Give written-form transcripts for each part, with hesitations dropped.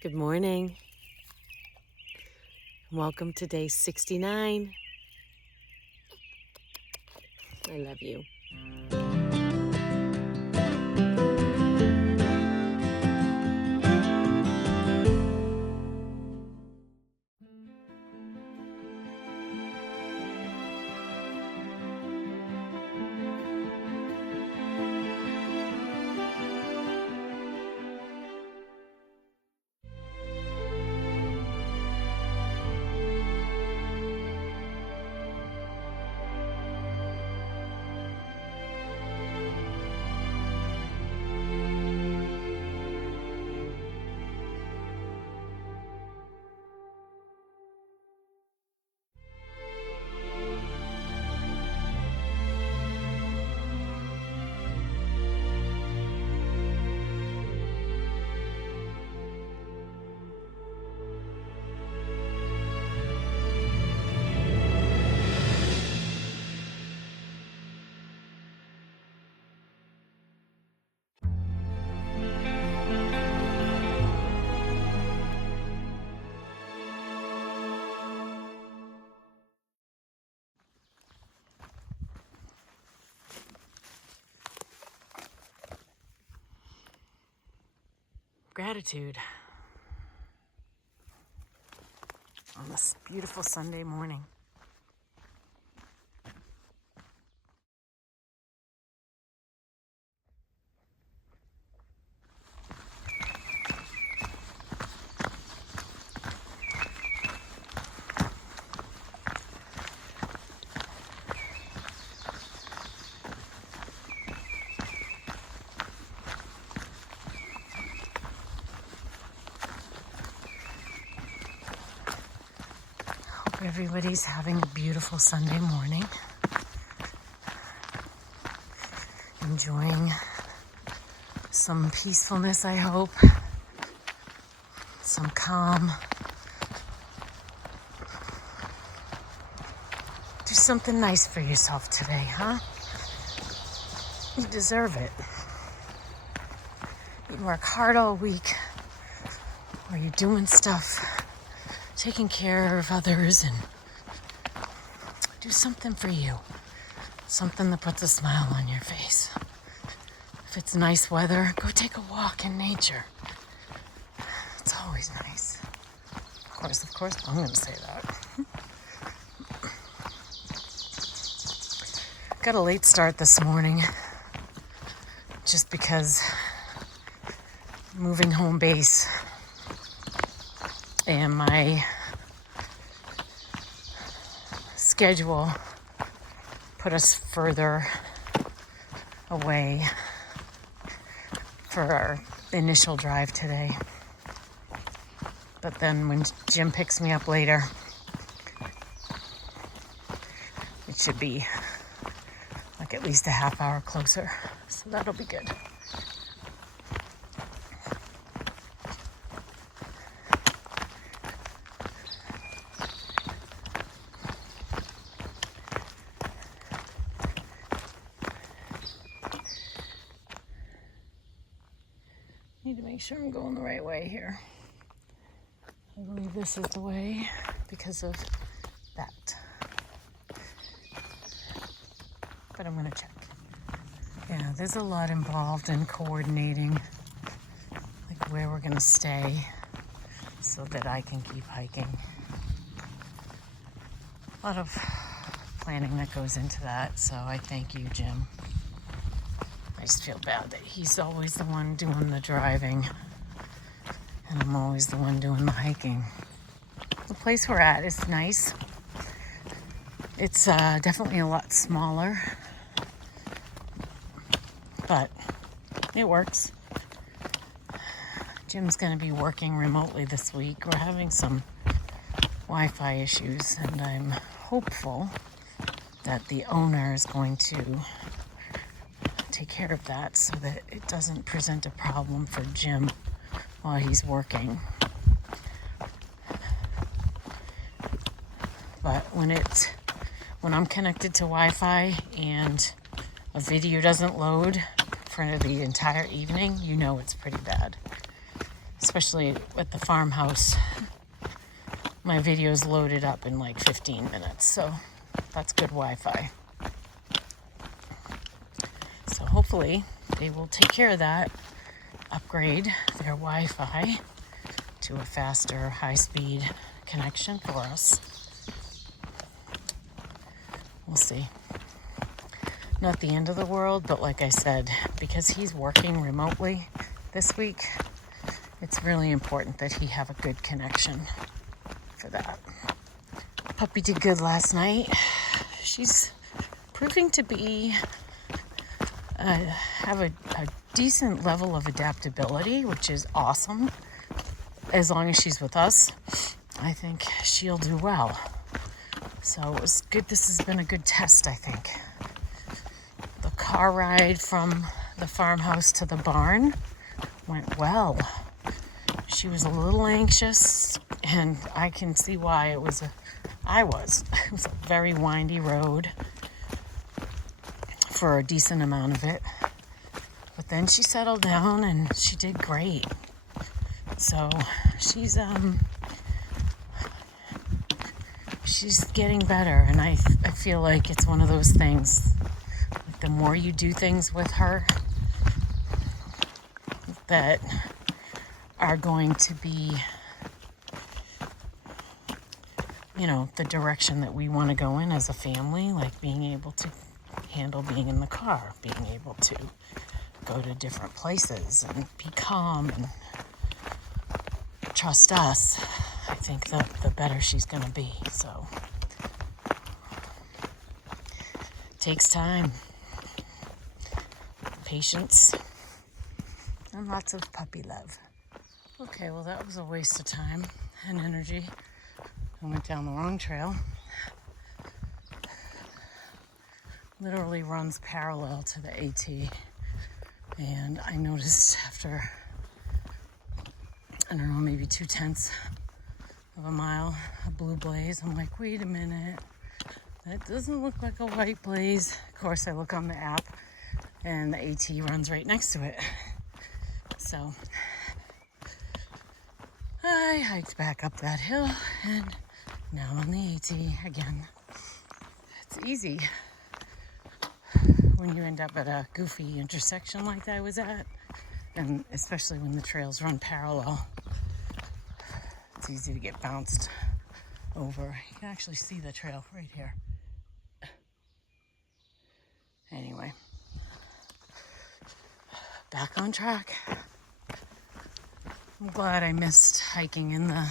Good morning. Welcome to day 69. I love you. Gratitude on this beautiful Sunday morning. Hope everybody's having a beautiful Sunday morning. Enjoying some peacefulness, I hope. Some calm. Do something nice for yourself today, huh? You deserve it. You work hard all week, or you're doing stuff, taking care of others, and do something for you. Something that puts a smile on your face. If it's nice weather, go take a walk in nature. It's always nice. Of course, I'm going to say that. Got a late start this morning just because moving home base and my schedule put us further away for our initial drive today. But then when Jim picks me up later, it should be like at least a half hour closer. So that'll be good. Need to make sure I'm going the right way here. I believe this is the way because of that. But I'm gonna check. Yeah, there's a lot involved in coordinating like where we're gonna stay so that I can keep hiking. A lot of planning that goes into that, so I thank you, Jim. I just feel bad that he's always the one doing the driving and I'm always the one doing the hiking. The place we're at is nice. It's definitely a lot smaller, but it works. Jim's going to be working remotely this week. We're having some Wi-Fi issues, and I'm hopeful that the owner is going to take care of that so that it doesn't present a problem for Jim while he's working. But when I'm connected to Wi-Fi and a video doesn't load for the entire evening, you know it's pretty bad. especially at the farmhouse, my videos loaded up in like 15 minutes. So that's good Wi-Fi. So hopefully they will take care of that, upgrade their Wi-Fi to a faster, high-speed connection for us. We'll see. Not the end of the world, but like I said, because he's working remotely this week, it's really important that he have a good connection for that. Puppy did good last night. She's proving to be have a decent level of adaptability, which is awesome. As long as she's with us, I think she'll do well. So it was good. This has been a good test, I think. The car ride from the farmhouse to the barn went well. She was a little anxious, and I can see why. It was a very windy road for a decent amount of it. But then she settled down and she did great. So she's getting better, and I feel like it's one of those things. Like the more you do things with her that are going to be, the direction that we want to go in as a family, like being able to handle being in the car, being able to go to different places and be calm and trust us, I think the better she's going to be. So it takes time, patience, and lots of puppy love. Okay, well, that was a waste of time and energy. I went down the wrong trail. Literally runs parallel to the AT. And I noticed after, I don't know, maybe 0.2 of a mile, a blue blaze. I'm like, wait a minute. That doesn't look like a white blaze. Of course, I look on the app and the AT runs right next to it. So I hiked back up that hill and now on the AT again. It's easy when you end up at a goofy intersection like that I was at, and especially when the trails run parallel. It's easy to get bounced over. You can actually see the trail right here. Anyway, back on track. I'm glad I missed hiking in the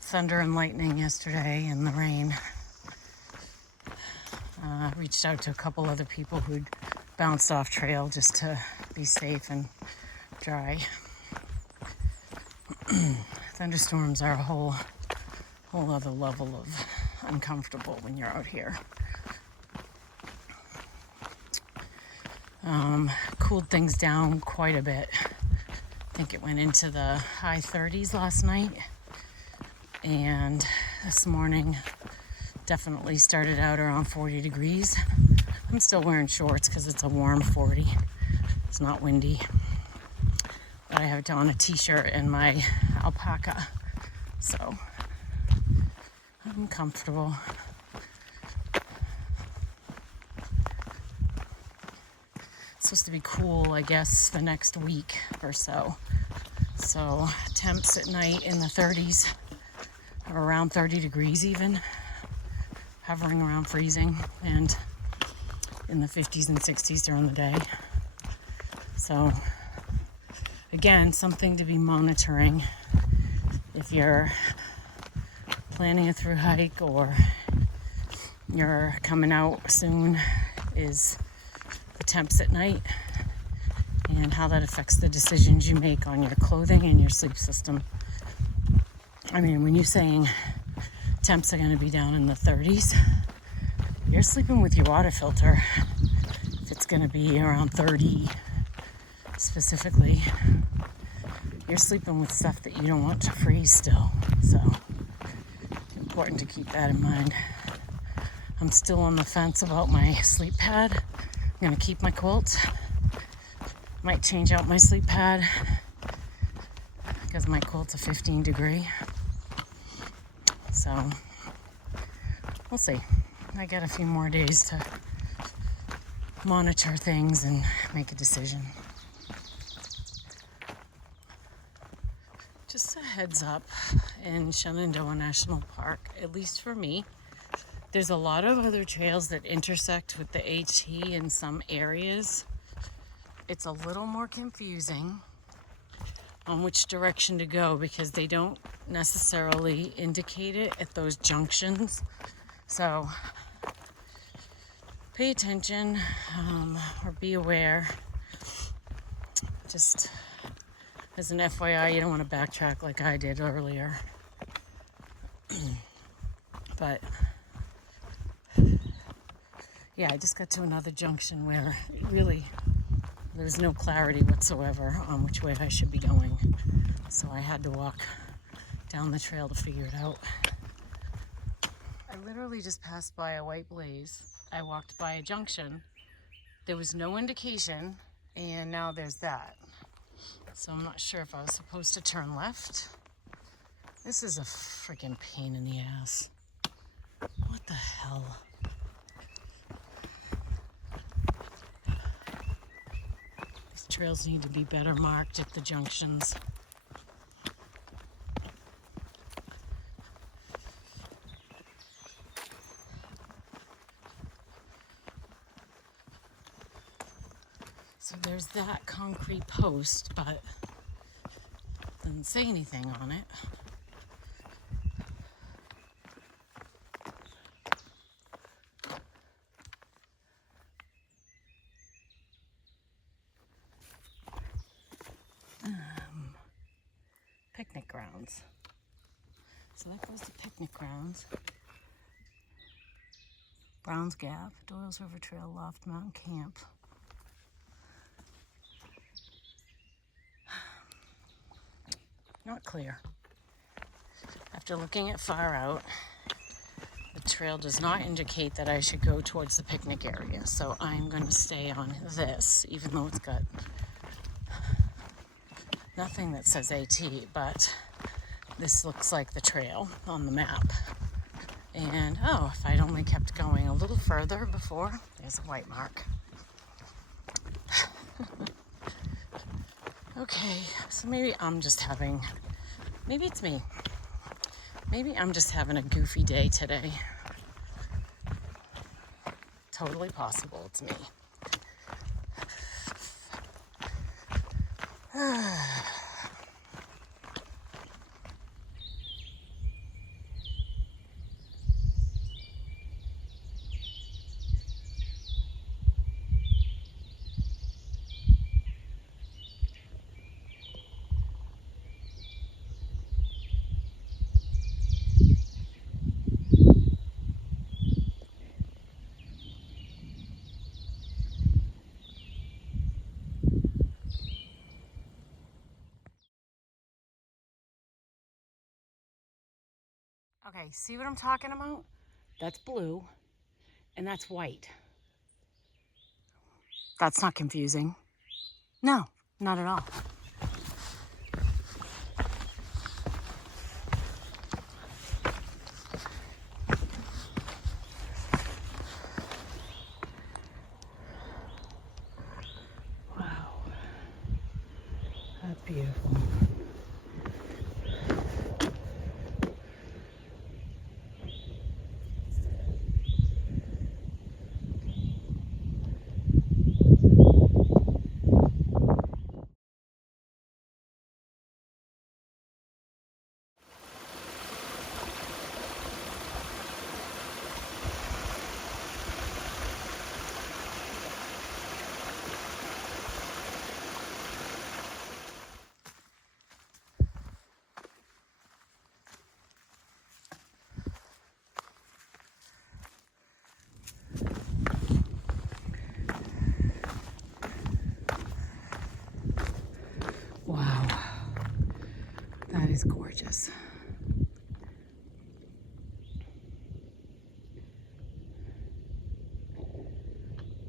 thunder and lightning yesterday and the rain. Reached out to a couple other people who'd bounced off trail just to be safe and dry. Thunderstorms are a whole other level of uncomfortable when you're out here. Cooled things down quite a bit. I think it went into the high 30s last night, and this morning definitely started out around 40 degrees. I'm still wearing shorts because it's a warm 40. It's not windy. But I have on a t-shirt and my alpaca, so I'm comfortable. It's supposed to be cool, I guess, the next week or so. So temps at night in the 30s, or around 30 degrees even, hovering around freezing, and in the 50s and 60s during the day. So again, something to be monitoring if you're planning a through hike or you're coming out soon, is the temps at night and how that affects the decisions you make on your clothing and your sleep system. I mean, when you're saying temps are going to be down in the 30s, you're sleeping with your water filter. If it's going to be around 30 specifically, you're sleeping with stuff that you don't want to freeze still. So important to keep that in mind. I'm still on the fence about my sleep pad. I'm going to keep my quilt. Might change out my sleep pad because it might cool to 15 degree. So we'll see. I got a few more days to monitor things and make a decision. Just a heads up, in Shenandoah National Park, at least for me, there's a lot of other trails that intersect with the AT in some areas. It's a little more confusing on which direction to go because they don't necessarily indicate it at those junctions. So pay attention, or be aware. Just as an FYI, you don't want to backtrack like I did earlier. But yeah, I just got to another junction where really there was no clarity whatsoever on which way I should be going. So I had to walk down the trail to figure it out. I literally just passed by a white blaze. I walked by a junction. There was no indication, and now there's that. So I'm not sure if I was supposed to turn left. This is a freaking pain in the ass. What the hell? These trails need to be better marked at the junctions. So there's that concrete post, but doesn't say anything on it. Picnic grounds. So that goes to picnic grounds. Browns Gap, Doyle's River Trail, Loft Mountain Camp. Not clear. After looking at far out, the trail does not indicate that I should go towards the picnic area. So I'm going to stay on this, even though it's got nothing that says AT, but this looks like the trail on the map. And oh, if I'd only kept going a little further before, there's a white mark. Okay, so maybe it's me. Maybe I'm just having a goofy day today. Totally possible it's me. Okay, see what I'm talking about? That's blue, and that's white. That's not confusing. No, not at all. Wow, that's beautiful. Wow, that is gorgeous.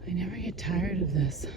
I never get tired of this.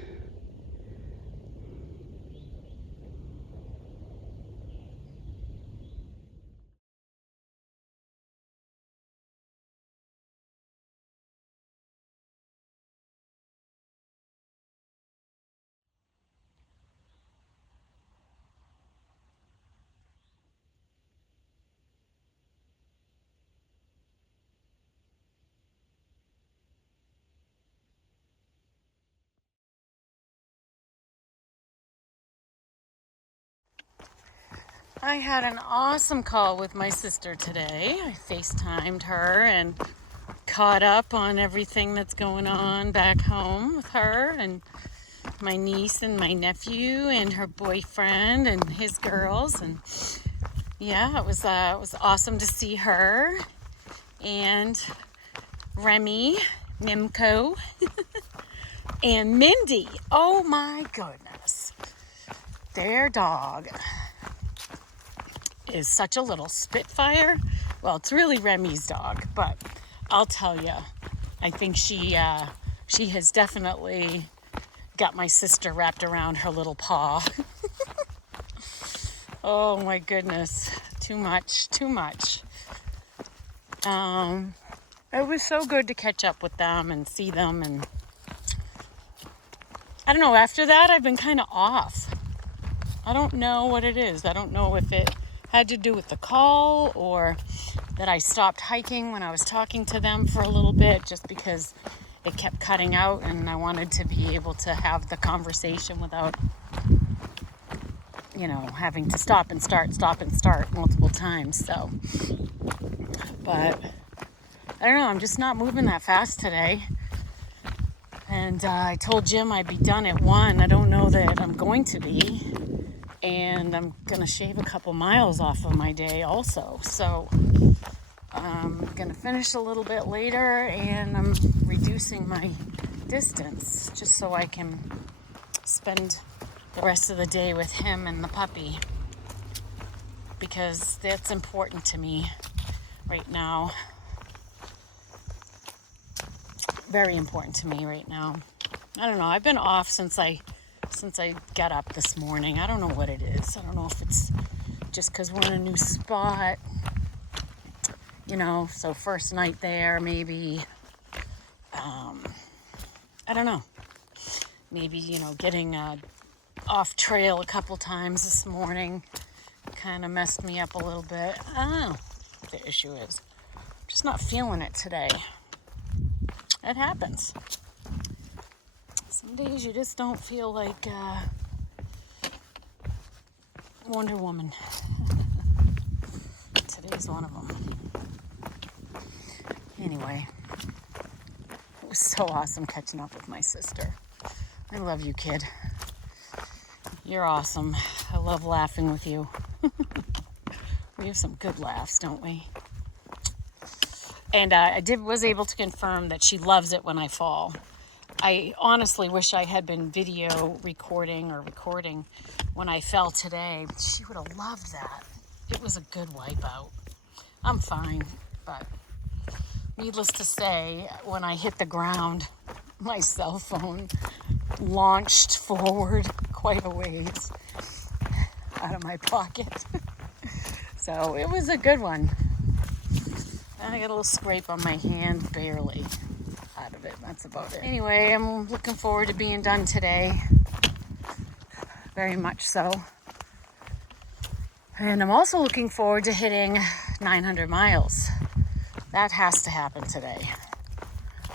I had an awesome call with my sister today. I FaceTimed her and caught up on everything that's going on back home with her and my niece and my nephew and her boyfriend and his girls. And yeah, it was awesome to see her and Remy, Mimco, and Mindy. Oh my goodness. Their dog is such a little Spitfire. Well, it's really Remy's dog, but I'll tell you, I think she has definitely got my sister wrapped around her little paw. Oh my goodness, too much. It was so good to catch up with them and see them, and I don't know, after that I've been kind of off. I don't know what it is. I don't know if it had to do with the call or that I stopped hiking when I was talking to them for a little bit just because it kept cutting out and I wanted to be able to have the conversation without, having to stop and start multiple times. So, but I don't know, I'm just not moving that fast today. And I told Jim I'd be done at 1. I don't know that I'm going to be. And I'm going to shave a couple miles off of my day also. So I'm going to finish a little bit later, and I'm reducing my distance just so I can spend the rest of the day with him and the puppy, because that's important to me right now. Very important to me right now. I don't know. I've been off since I got up this morning. I don't know what it is. I don't know if it's just because we're in a new spot, so first night there, maybe. I don't know. Maybe, getting off trail a couple times this morning kind of messed me up a little bit. I don't know what the issue is. I'm just not feeling it today. It happens. Some days you just don't feel like Wonder Woman. Today's one of them. Anyway, it was so awesome catching up with my sister. I love you, kid. You're awesome. I love laughing with you. We have some good laughs, don't we? And I was able to confirm that she loves it when I fall. I honestly wish I had been video recording when I fell today. She would have loved that. It was a good wipeout. I'm fine, but needless to say, when I hit the ground, my cell phone launched forward quite a ways out of my pocket. So it was a good one. I got a little scrape on my hand, barely. Out of it. That's about it. Anyway, I'm looking forward to being done today. Very much so. And I'm also looking forward to hitting 900 miles. That has to happen today.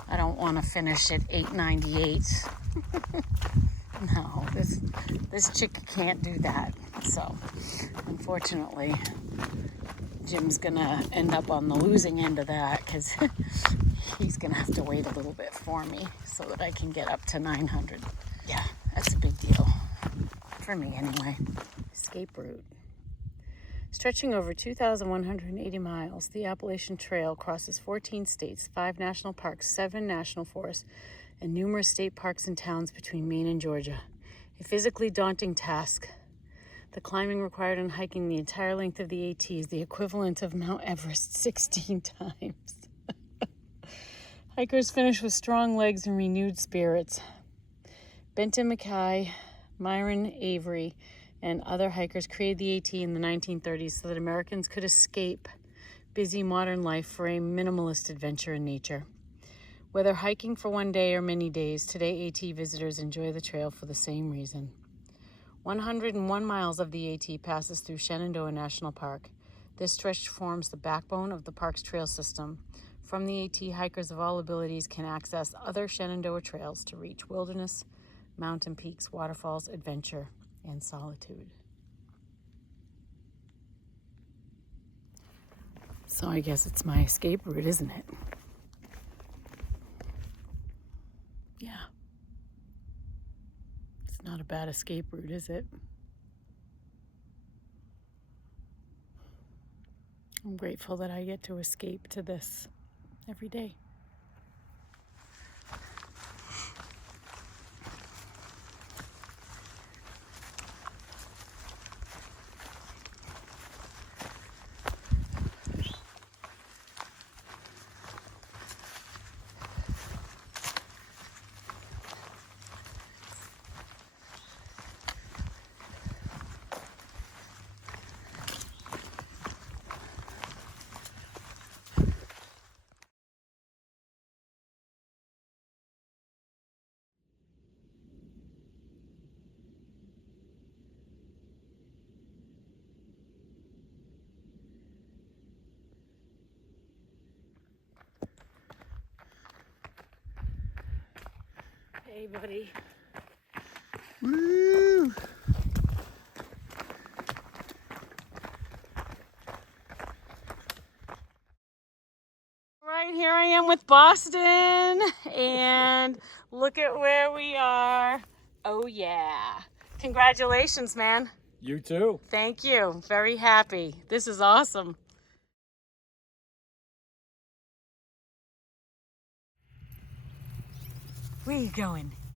I don't want to finish at 898. No, this chick can't do that. So, unfortunately, Jim's gonna end up on the losing end of that because he's gonna have to wait a little bit for me so that I can get up to 900. Yeah, that's a big deal. For me, anyway. Escape route. Stretching over 2,180 miles, the Appalachian Trail crosses 14 states, 5 national parks, 7 national forests, and numerous state parks and towns between Maine and Georgia. A physically daunting task. The climbing required on hiking the entire length of the AT is the equivalent of Mount Everest 16 times. Hikers finish with strong legs and renewed spirits. Benton Mackay, Myron Avery, and other hikers created the AT in the 1930s so that Americans could escape busy modern life for a minimalist adventure in nature. Whether hiking for one day or many days, today AT visitors enjoy the trail for the same reason. 101 miles of the AT passes through Shenandoah National Park. This stretch forms the backbone of the park's trail system. From the AT, hikers of all abilities can access other Shenandoah trails to reach wilderness, mountain peaks, waterfalls, adventure, and solitude. So I guess it's my escape route, isn't it? Yeah. It's not a bad escape route, is it? I'm grateful that I get to escape to this every day. Hey, buddy. Woo! Right, here I am with Boston, and look at where we are. Oh, yeah. Congratulations, man. You too. Thank you. Very happy. This is awesome. Where are you going?